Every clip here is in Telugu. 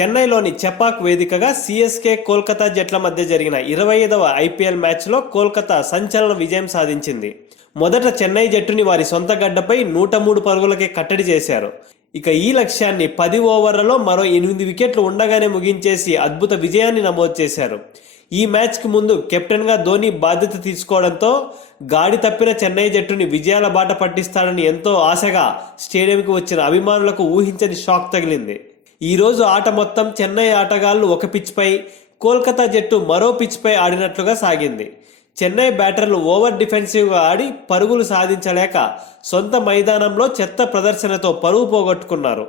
చెన్నైలోని చెపాక్ వేదికగా సిఎస్కే కోల్కతా జట్ల మధ్య జరిగిన 25వ ఐపీఎల్ మ్యాచ్లో కోల్కతా సంచలన విజయం సాధించింది. మొదట చెన్నై జట్టుని వారి సొంత గడ్డపై 103 పరుగులకే కట్టడి చేశారు. ఇక ఈ లక్ష్యాన్ని 10 ఓవర్లలో మరో 8 వికెట్లు ఉండగానే ముగించేసి అద్భుత విజయాన్ని నమోదు చేశారు. ఈ మ్యాచ్కి ముందు కెప్టెన్గా ధోని బాధ్యత తీసుకోవడంతో గాడి తప్పిన చెన్నై జట్టుని విజయాల బాట పట్టిస్తాడని ఎంతో ఆశగా స్టేడియంకి వచ్చిన అభిమానులకు ఊహించని షాక్ తగిలింది. ఈ రోజు ఆట మొత్తం చెన్నై ఆటగాళ్లు ఒక పిచ్పై, కోల్కతా జట్టు మరో పిచ్పై ఆడినట్లుగా సాగింది. చెన్నై బ్యాటర్లు ఓవర్ డిఫెన్సివ్గా ఆడి పరుగులు సాధించలేక సొంత మైదానంలో చెత్త ప్రదర్శనతో పరువు పోగొట్టుకున్నారు.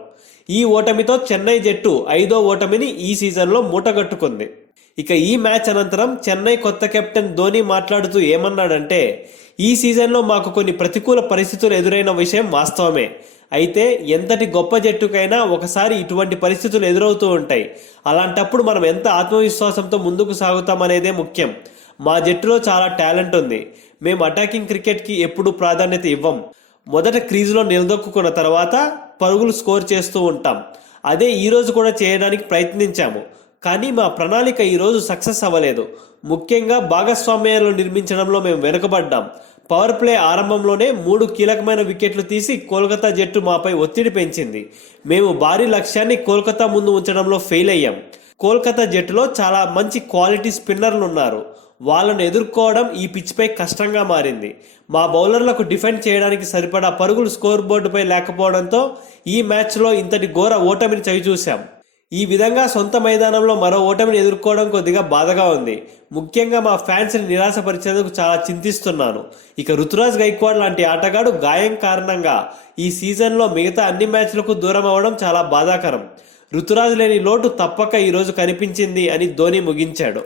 ఈ ఓటమితో చెన్నై జట్టు 5వ ఓటమిని ఈ సీజన్లో మూటగట్టుకుంది. ఇక ఈ మ్యాచ్ అనంతరం చెన్నై కొత్త కెప్టెన్ ధోని మాట్లాడుతూ ఏమన్నాడంటే, ఈ సీజన్లో మాకు కొన్ని ప్రతికూల పరిస్థితులు ఎదురైన విషయం వాస్తవమే. అయితే ఎంతటి గొప్ప జట్టుకైనా ఒకసారి ఇటువంటి పరిస్థితులు ఎదురవుతూ ఉంటాయి. అలాంటప్పుడు మనం ఎంత ఆత్మవిశ్వాసంతో ముందుకు సాగుతామనేదే ముఖ్యం. మా జట్టులో చాలా టాలెంట్ ఉంది. మేము అటాకింగ్ క్రికెట్కి ఎప్పుడూ ప్రాధాన్యత ఇవ్వం. మొదట క్రీజులో నిలదొక్కున్న తర్వాత పరుగులు స్కోర్ చేస్తూ ఉంటాం. అదే ఈరోజు కూడా చేయడానికి ప్రయత్నించాము. కానీ మా ప్రణాళిక ఈరోజు సక్సెస్ అవ్వలేదు. ముఖ్యంగా భాగస్వామ్యాలు నిర్మించడంలో మేము వెనుకబడ్డాం. పవర్ ప్లే ఆరంభంలోనే 3 కీలకమైన వికెట్లు తీసి కోల్కతా జట్టు మాపై ఒత్తిడి పెంచింది. మేము భారీ లక్ష్యాన్ని కోల్కతా ముందు ఉంచడంలో ఫెయిల్ అయ్యాం. కోల్కతా జట్టులో చాలా మంచి క్వాలిటీ స్పిన్నర్లు ఉన్నారు. వాళ్ళను ఎదుర్కోవడం ఈ పిచ్పై కష్టంగా మారింది. మా బౌలర్లకు డిఫెండ్ చేయడానికి సరిపడా పరుగులు స్కోర్ బోర్డుపై లేకపోవడంతో ఈ మ్యాచ్లో ఇంతటి ఘోర ఓటమిని చవిచూశాం. ఈ విధంగా సొంత మైదానంలో మరో ఓటమిని ఎదుర్కోవడం కొద్దిగా బాధగా ఉంది. ముఖ్యంగా మా ఫ్యాన్స్ని నిరాశపరిచేందుకు చాలా చింతిస్తున్నాను. ఇక రుతురాజ్ గైక్వాడ్ లాంటి ఆటగాడు గాయం కారణంగా ఈ సీజన్లో మిగతా అన్ని మ్యాచ్లకు దూరం అవ్వడం చాలా బాధాకరం. రుతురాజ్ లేని లోటు తప్పక ఈరోజు కనిపించింది అని ధోని ముగించాడు.